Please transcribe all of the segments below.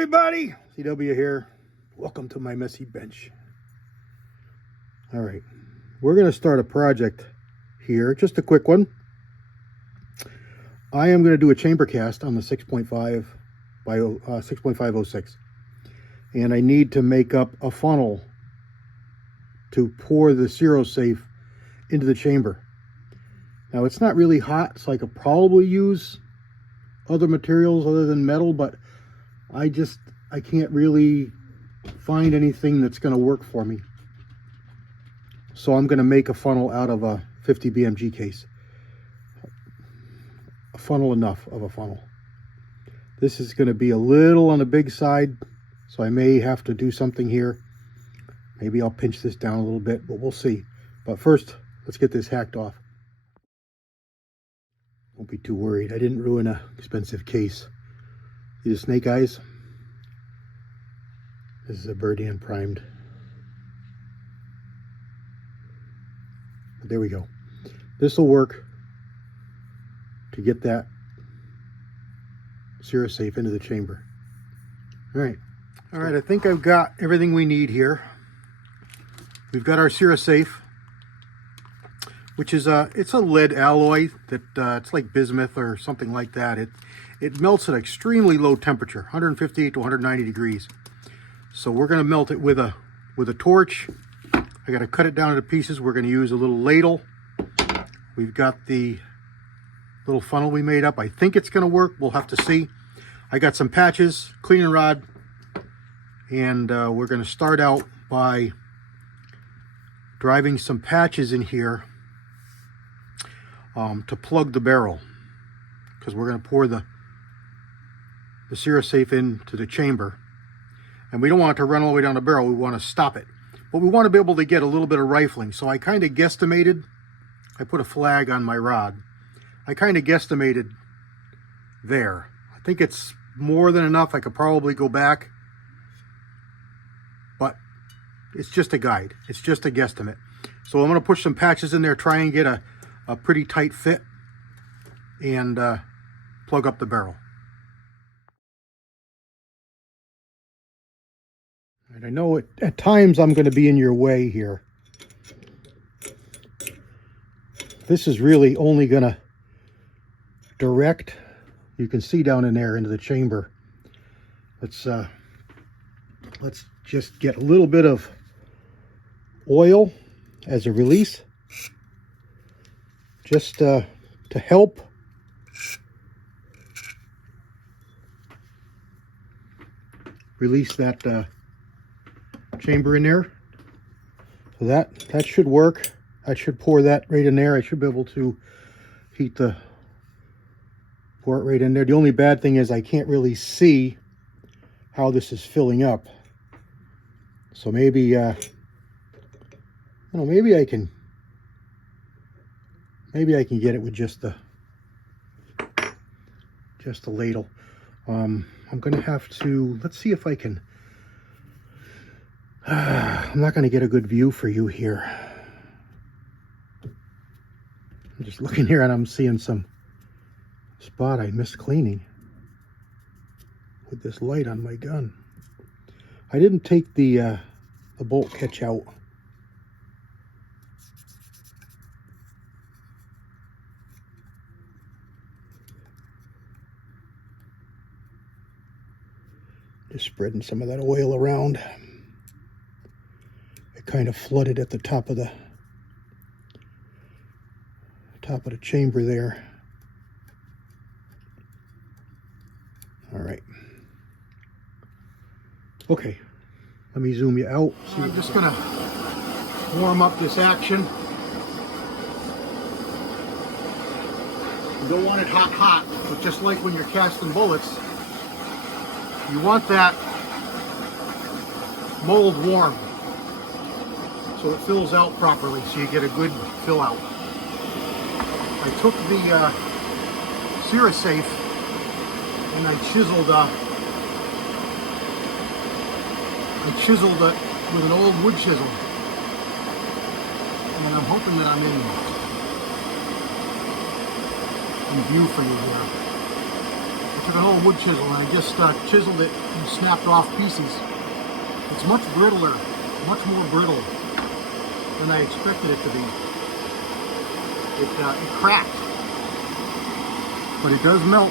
everybody, CW here. Welcome to my messy bench. All right, we're going to start a project here, just a quick one. I am going to do a chamber cast on the 6.5 by 6.506, and I need to make up a funnel to pour the Cerosafe into the chamber. Now it's not really hot, so I could probably use other materials other than metal, but I can't really find anything that's going to work for me. So I'm going to make a funnel out of a 50 BMG case. A funnel enough of a funnel. This is going to be a little on the big side, so I may have to do something here. Maybe I'll pinch this down a little bit, but we'll see. But first, let's get this hacked off. Don't be too worried. I didn't ruin an expensive case. See the snake eyes? This is a Berdan primed. But there we go. This will work to get that Cerosafe into the chamber. All right, I think I've got everything we need here. We've got our Cerosafe, which is it's a lead alloy that it's like bismuth or something like that. It melts at extremely low temperature, 158 to 190 degrees. So we're going to melt it with a torch. I got to cut it down into pieces. We're going to use a little ladle. We've got the little funnel we made up. I think it's going to work. We'll have to see. I got some patches, cleaning rod, and we're going to start out by driving some patches in here to plug the barrel, because we're going to pour the Cerosafe into the chamber, and we don't want it to run all the way down the barrel. We want to stop it, but we want to be able to get a little bit of rifling. So I kind of guesstimated, I put a flag on my rod, I kind of guesstimated there. I think it's more than enough. I could probably go back, but it's just a guide. It's just a guesstimate. So I'm going to push some patches in there, try and get a pretty tight fit, and plug up the barrel. And I know at times I'm going to be in your way here. This is really only going to direct, you can see down in there, into the chamber. Let's just get a little bit of oil as a release, just to help release that chamber in there. So that should work. I should pour that right in there. I should be able to pour it right in there. The only bad thing is I can't really see how this is filling up. So maybe maybe I can get it with just the ladle. I'm gonna have to, let's see if I can. I'm not gonna get a good view for you here. I'm just looking here and I'm seeing some spot I missed cleaning with this light on my gun. I didn't take the bolt catch out. Just spreading some of that oil around. It kind of flooded at the top of the chamber there. All right. Okay, let me zoom you out. I'm just gonna warm up this action. You don't want it hot, but just like when you're casting bullets, you want that mold warm so it fills out properly, so you get a good fill out. I took the Cerosafe and I chiseled it with an old wood chisel, and I'm hoping that I'm in view for you here. I took an old wood chisel and I just chiseled it and snapped off pieces. It's much brittler, much more brittle than I expected it to be. It cracked, but it does melt.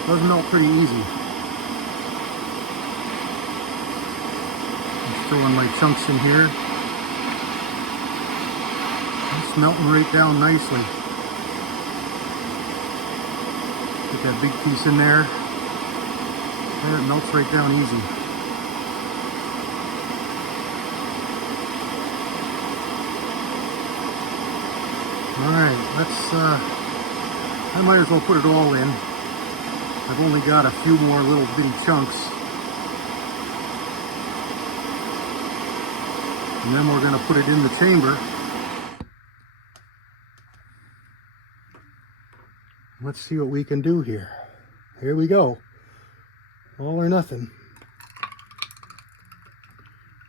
It does melt pretty easy. Just throwing my chunks in here. It's melting right down nicely. Get that big piece in there. And it melts right down easy. Alright, I might as well put it all in. I've only got a few more little bitty chunks. And then we're going to put it in the chamber. Let's see what we can do here. Here we go. All or nothing.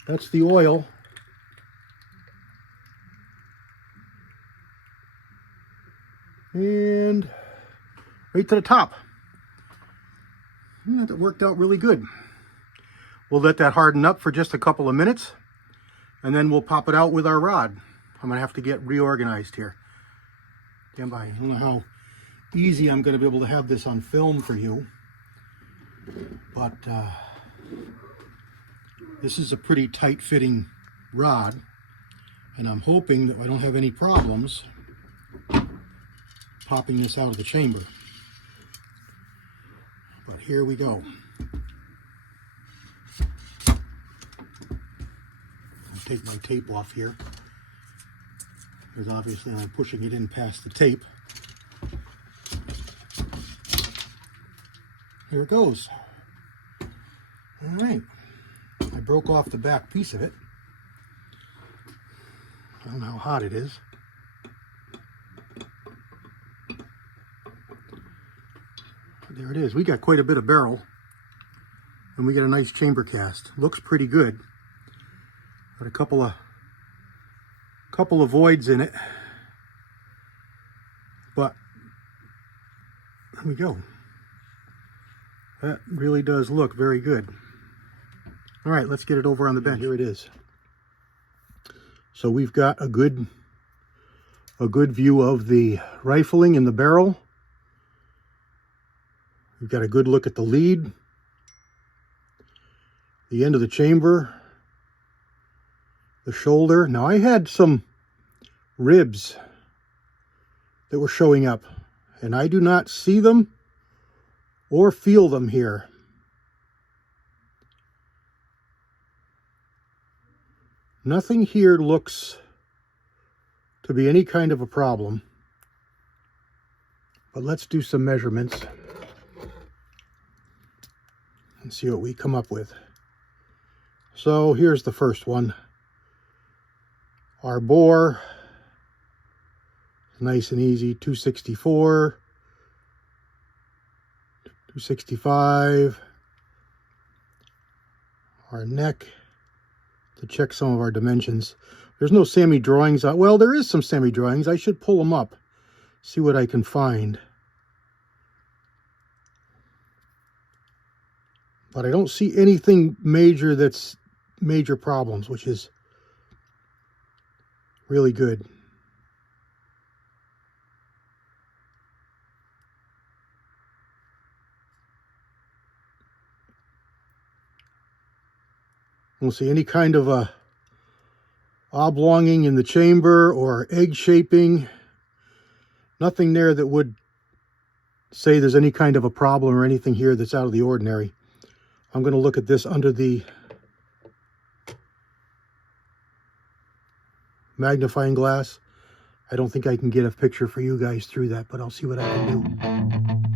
That's the oil. And right to the top. That worked out really good. We'll let that harden up for just a couple of minutes, and then we'll pop it out with our rod. I'm gonna have to get reorganized here. Stand by. I don't know how easy I'm gonna be able to have this on film for you, but this is a pretty tight fitting rod, and I'm hoping that I don't have any problems popping this out of the chamber. But here we go. I'll take my tape off here, because obviously I'm pushing it in past the tape. Here it goes. All right. I broke off the back piece of it. I don't know how hot it is. There it is. We got quite a bit of barrel, and we get a nice chamber cast. Looks pretty good. Got a couple of voids in it, but there we go. That really does look very good. All right, let's get it over on the bench. Here it is. So we've got a good view of the rifling in the barrel. We've got a good look at the lead, the end of the chamber, the shoulder. Now I had some ribs that were showing up, and I do not see them or feel them here. Nothing here looks to be any kind of a problem, but let's do some measurements and see what we come up with. So here's the first one. Our bore, nice and easy, 264, 265. Our neck, to check some of our dimensions. There's no SAMI drawings. Well, there is some SAMI drawings. I should pull them up, see what I can find. But I don't see anything major that's major problems, which is really good. I don't see any kind of a oblonging in the chamber or egg shaping. Nothing there that would say there's any kind of a problem or anything here that's out of the ordinary. I'm going to look at this under the magnifying glass. I don't think I can get a picture for you guys through that, but I'll see what I can do.